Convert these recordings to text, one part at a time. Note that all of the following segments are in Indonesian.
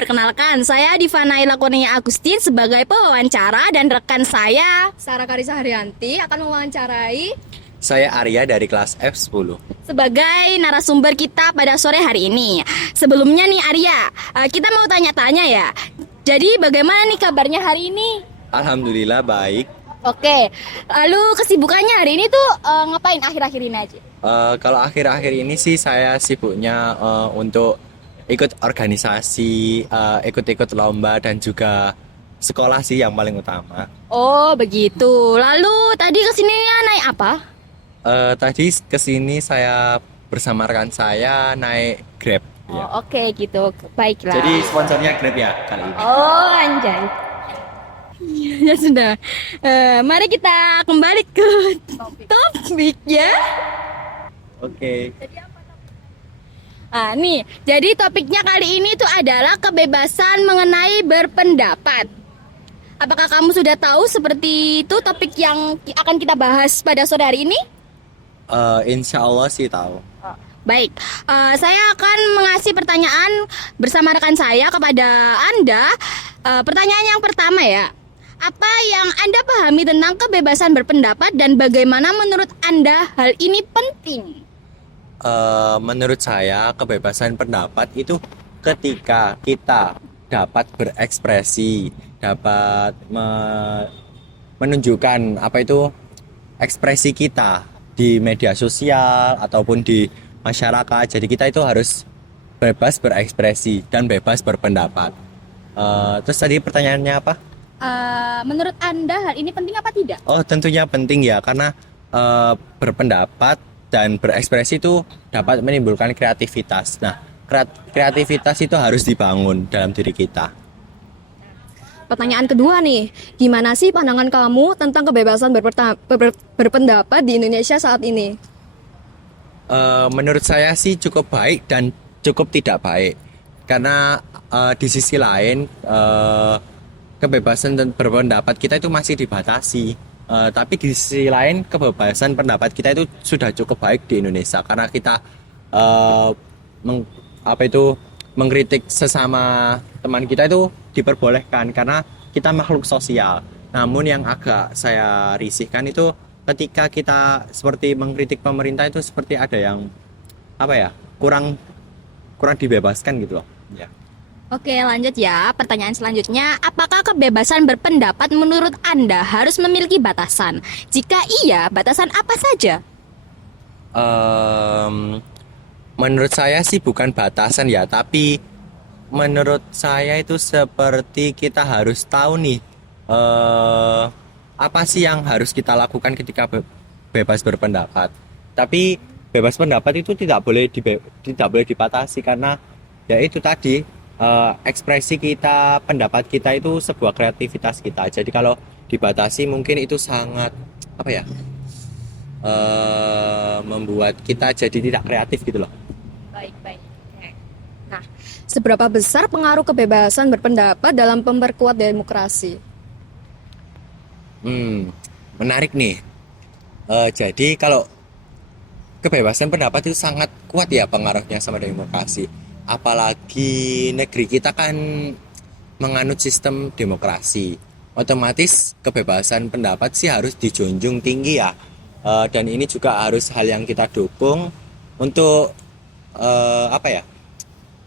Perkenalkan, saya Diva Naila Kurnia Agustin sebagai pewawancara dan rekan saya Sarah Karisa Haryanti akan mewawancarai Saya Arya dari kelas F10. sebagai narasumber kita pada sore hari ini. Sebelumnya nih Arya, kita mau tanya-tanya ya. Jadi bagaimana nih kabarnya hari ini? Alhamdulillah baik. Oke, lalu kesibukannya hari ini tuh ngapain akhir-akhir ini aja? Kalau akhir-akhir ini sih saya sibuknya untuk ikut organisasi, ikut-ikut lomba dan juga sekolah sih yang paling utama. Oh begitu. Lalu tadi kesininya naik apa? Tadi kesini saya bersama rekan saya naik Grab. Ya. Oh, oke gitu, baiklah. Jadi sponsornya Grab ya kali ini. Oh anjay. Ya sudah. Mari kita kembali ke topik ya. Oke. Nih, jadi topiknya kali ini tuh adalah kebebasan mengenai berpendapat. Apakah kamu sudah tahu seperti itu topik yang akan kita bahas pada sore hari ini? Insya Allah sih tahu. Baik, saya akan mengasih pertanyaan bersama rekan saya kepada Anda. Pertanyaan yang pertama ya, apa yang Anda pahami tentang kebebasan berpendapat dan bagaimana menurut Anda hal ini penting? Menurut saya kebebasan pendapat itu ketika kita dapat berekspresi, dapat menunjukkan apa itu ekspresi kita di media sosial ataupun di masyarakat. Jadi kita itu harus bebas berekspresi dan bebas berpendapat. Terus tadi pertanyaannya apa? Menurut Anda hal ini penting apa tidak? Oh, tentunya penting ya, karena berpendapat dan berekspresi itu dapat menimbulkan kreativitas. Nah, kreativitas itu harus dibangun dalam diri kita. pertanyaan kedua nih, gimana sih pandangan kamu tentang kebebasan berpendapat di Indonesia saat ini? Menurut saya sih cukup baik dan cukup tidak baik, karena di sisi lain kebebasan dan berpendapat kita itu masih dibatasi. Tapi di sisi lain kebebasan pendapat kita itu sudah cukup baik di Indonesia, karena kita mengkritik sesama teman kita itu diperbolehkan karena kita makhluk sosial. Namun yang agak saya risihkan itu ketika kita seperti mengkritik pemerintah itu seperti ada yang kurang dibebaskan gitu loh. Ya. Oke, lanjut ya. Pertanyaan selanjutnya, apakah kebebasan berpendapat menurut Anda harus memiliki batasan? Jika iya, batasan apa saja? Menurut saya sih bukan batasan ya, tapi menurut saya itu seperti kita harus tahu nih apa sih yang harus kita lakukan ketika bebas berpendapat. Tapi bebas pendapat itu tidak boleh dibatasi, karena ya itu tadi ekspresi kita, pendapat kita itu sebuah kreativitas kita. Jadi kalau dibatasi mungkin itu sangat membuat kita jadi tidak kreatif gitu loh. Baik. Nah, seberapa besar pengaruh kebebasan berpendapat dalam memperkuat demokrasi? Menarik nih. Jadi kalau kebebasan pendapat itu sangat kuat ya pengaruhnya sama demokrasi. Apalagi negeri kita kan menganut sistem demokrasi. Otomatis kebebasan pendapat sih harus dijunjung tinggi ya. Dan ini juga harus hal yang kita dukung untuk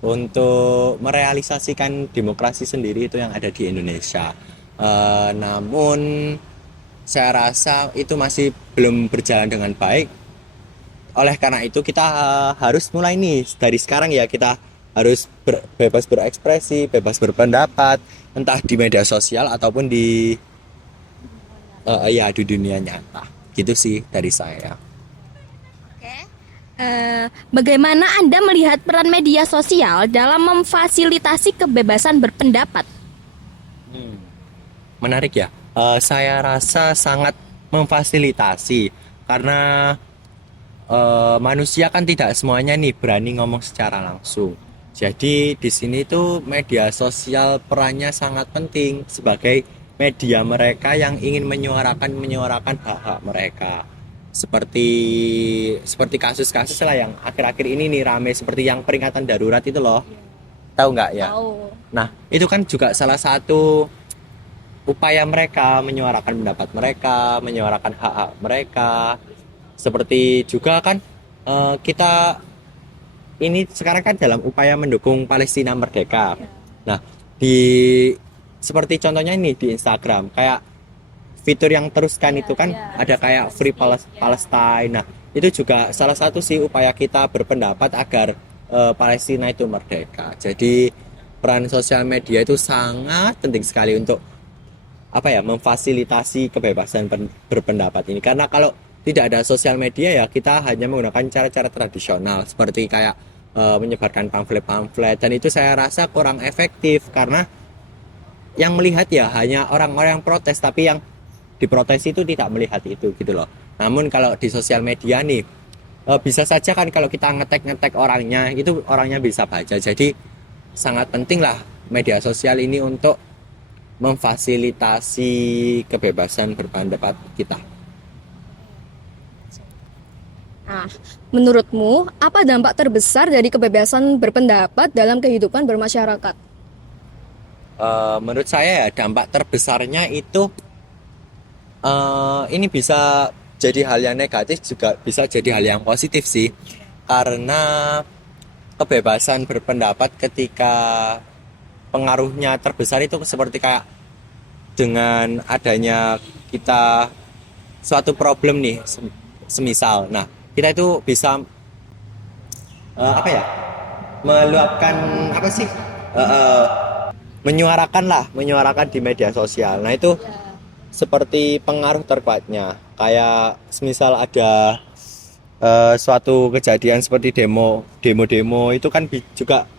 untuk merealisasikan demokrasi sendiri itu yang ada di Indonesia. Namun saya rasa itu masih belum berjalan dengan baik. Oleh karena itu kita harus mulai nih dari sekarang ya, kita harus bebas berekspresi, bebas berpendapat, entah di media sosial ataupun di dunia nyata. Gitu sih dari saya. Bagaimana Anda melihat peran media sosial dalam memfasilitasi kebebasan berpendapat? Menarik ya. Saya rasa sangat memfasilitasi, karena manusia kan tidak semuanya nih berani ngomong secara langsung. Jadi di sini tuh media sosial perannya sangat penting sebagai media mereka yang ingin menyuarakan hak-hak mereka. Seperti kasus-kasus lah yang akhir-akhir ini nih rame, seperti yang peringatan darurat itu loh. Tahu nggak ya? Tahu. Nah, itu kan juga salah satu upaya mereka menyuarakan pendapat mereka, menyuarakan hak-hak mereka. Seperti juga kan kita ini sekarang kan dalam upaya mendukung Palestina merdeka. Nah, di seperti contohnya ini di Instagram, kayak fitur yang teruskan itu kan ada kayak Free Palestine. Nah, itu juga salah satu sih upaya kita berpendapat agar Palestina itu merdeka. Jadi peran sosial media itu sangat penting sekali untuk apa ya, memfasilitasi kebebasan berpendapat ini. Karena kalau tidak ada sosial media ya kita hanya menggunakan cara-cara tradisional seperti kayak menyebarkan pamflet-pamflet, dan itu saya rasa kurang efektif karena yang melihat ya hanya orang-orang yang protes, tapi yang diprotes itu tidak melihat itu gitu loh. Namun kalau di sosial media nih bisa saja kan kalau kita ngetek orangnya, itu orangnya bisa baca. Jadi sangat penting lah media sosial ini untuk memfasilitasi kebebasan berpendapat kita. Nah, menurutmu apa dampak terbesar dari kebebasan berpendapat dalam kehidupan bermasyarakat? Menurut saya ya dampak terbesarnya itu ini bisa jadi hal yang negatif, juga bisa jadi hal yang positif sih. Karena kebebasan berpendapat ketika pengaruhnya terbesar itu seperti kayak dengan adanya kita suatu problem nih, semisal, nah kita itu bisa apa ya, meluapkan apa sih, menyuarakan di media sosial. Nah itu seperti pengaruh terkuatnya, kayak semisal ada suatu kejadian seperti demo itu kan juga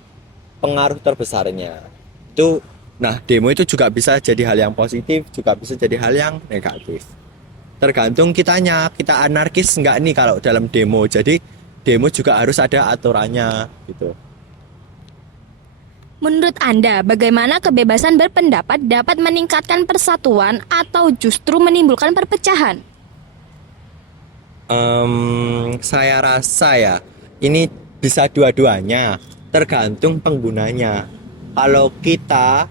pengaruh terbesarnya itu. Nah, demo itu juga bisa jadi hal yang positif, juga bisa jadi hal yang negatif. Tergantung kitanya, kita anarkis enggak nih kalau dalam demo. Jadi demo juga harus ada aturannya gitu. Menurut Anda, bagaimana kebebasan berpendapat dapat meningkatkan persatuan atau justru menimbulkan perpecahan? Saya rasa ya ini bisa dua-duanya, tergantung penggunanya. Kalau kita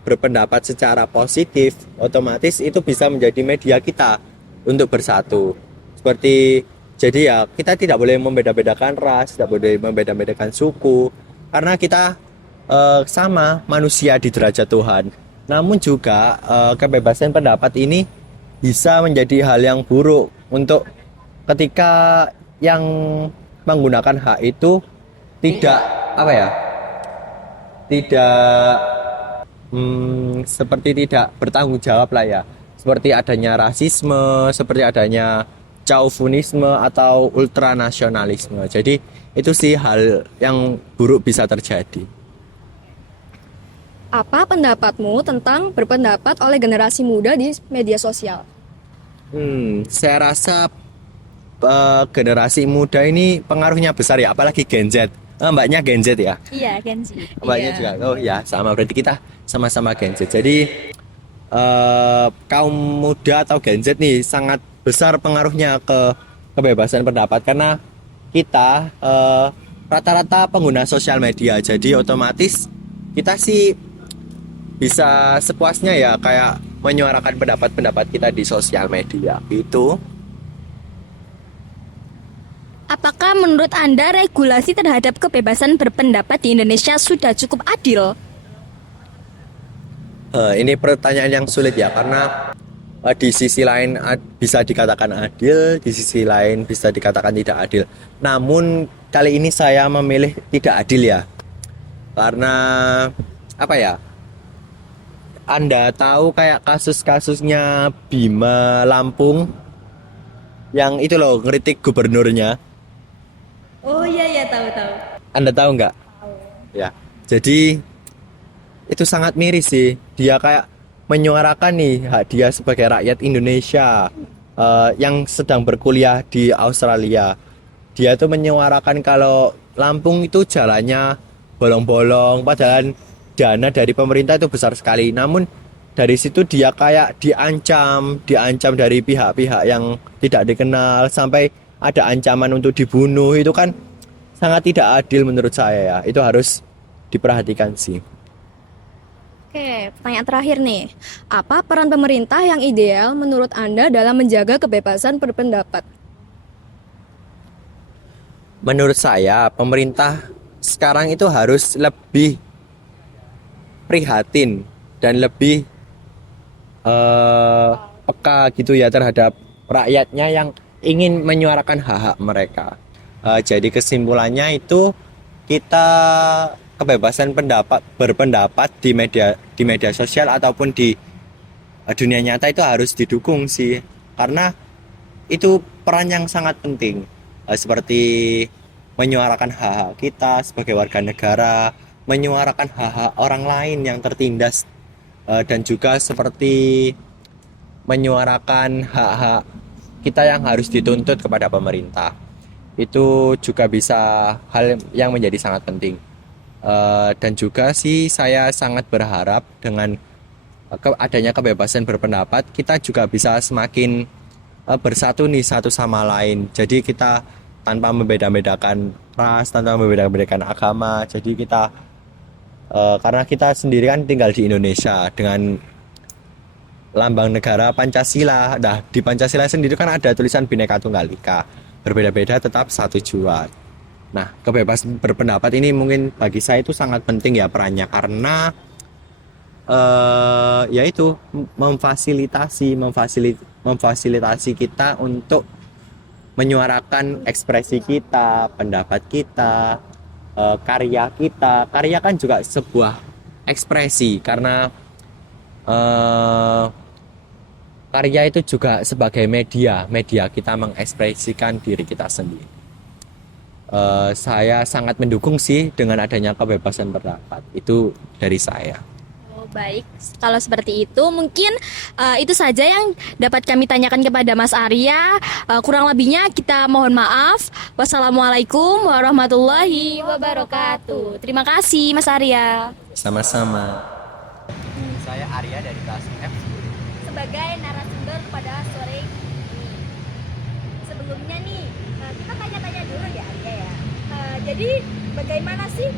berpendapat secara positif, otomatis itu bisa menjadi media kita untuk bersatu. Seperti jadi ya kita tidak boleh membeda-bedakan ras, tidak boleh membeda-bedakan suku, karena kita sama manusia di derajat Tuhan. Namun juga kebebasan pendapat ini bisa menjadi hal yang buruk untuk ketika yang menggunakan hak itu tidak apa ya, tidak seperti tidak bertanggung jawab lah ya, seperti adanya rasisme, seperti adanya chauvinisme atau ultranasionalisme. Jadi itu sih hal yang buruk bisa terjadi. Apa pendapatmu tentang berpendapat oleh generasi muda di media sosial? Saya rasa generasi muda ini pengaruhnya besar ya, apalagi Gen Z. Mbaknya Gen Z ya? Iya, Gen Z. Mbaknya juga. Oh ya, sama, berarti kita sama-sama Gen Z. Jadi kaum muda atau Gen Z nih sangat besar pengaruhnya ke kebebasan pendapat, karena kita rata-rata pengguna sosial media. Jadi otomatis kita sih bisa sepuasnya ya kayak menyuarakan pendapat-pendapat kita di sosial media gitu. Apakah menurut Anda regulasi terhadap kebebasan berpendapat di Indonesia sudah cukup adil? Ini pertanyaan yang sulit ya, karena di sisi lain bisa dikatakan adil, di sisi lain bisa dikatakan tidak adil. Namun kali ini saya memilih tidak adil ya, karena apa ya? Anda tahu kayak kasus-kasusnya Bima Lampung yang itu loh, ngeritik gubernurnya. Oh iya tahu. Anda tahu nggak? Tahu. Ya, jadi itu sangat miris sih. Dia kayak menyuarakan nih hak dia sebagai rakyat Indonesia yang sedang berkuliah di Australia. Dia tuh menyuarakan kalau Lampung itu jalannya bolong-bolong, padahal dana dari pemerintah itu besar sekali. Namun dari situ dia kayak diancam dari pihak-pihak yang tidak dikenal, sampai ada ancaman untuk dibunuh. Itu kan sangat tidak adil menurut saya ya. Itu harus diperhatikan sih. Oke, pertanyaan terakhir nih. Apa peran pemerintah yang ideal menurut Anda dalam menjaga kebebasan berpendapat? Menurut saya, pemerintah sekarang itu harus lebih prihatin dan lebih peka gitu ya terhadap rakyatnya yang ingin menyuarakan hak-hak mereka. Jadi kesimpulannya itu kita kebebasan berpendapat di media sosial ataupun di dunia nyata itu harus didukung sih, karena itu peran yang sangat penting. Seperti menyuarakan hak-hak kita sebagai warga negara, menyuarakan hak-hak orang lain yang tertindas, dan juga seperti menyuarakan hak-hak kita yang harus dituntut kepada pemerintah. Itu juga bisa hal yang menjadi sangat penting. Dan juga sih saya sangat berharap dengan adanya kebebasan berpendapat, kita juga bisa semakin bersatu nih satu sama lain. Jadi kita tanpa membeda-bedakan ras, tanpa membeda-bedakan agama. Jadi kita karena kita sendiri kan tinggal di Indonesia dengan lambang negara Pancasila. Nah, di Pancasila sendiri kan ada tulisan Bhinneka Tunggal Ika, berbeda-beda tetap satu jua. Nah, kebebasan berpendapat ini mungkin bagi saya itu sangat penting ya perannya, karena yaitu memfasilitasi kita untuk menyuarakan ekspresi kita, pendapat kita, karya kita. Karya kan juga sebuah ekspresi, karena karya itu juga sebagai media kita mengekspresikan diri kita sendiri. Saya sangat mendukung sih dengan adanya kebebasan berpendapat. Itu dari saya. Oh, baik, kalau seperti itu mungkin itu saja yang dapat kami tanyakan kepada Mas Arya. Kurang lebihnya kita mohon maaf. Wassalamualaikum warahmatullahi wabarakatuh. Terima kasih Mas Arya. Sama-sama. Saya Arya dari kelas F Sebagai narasumber pada sore ini. Sebelumnya nih, kita tanya-tanya dulu ya Arya ya. Jadi bagaimana sih?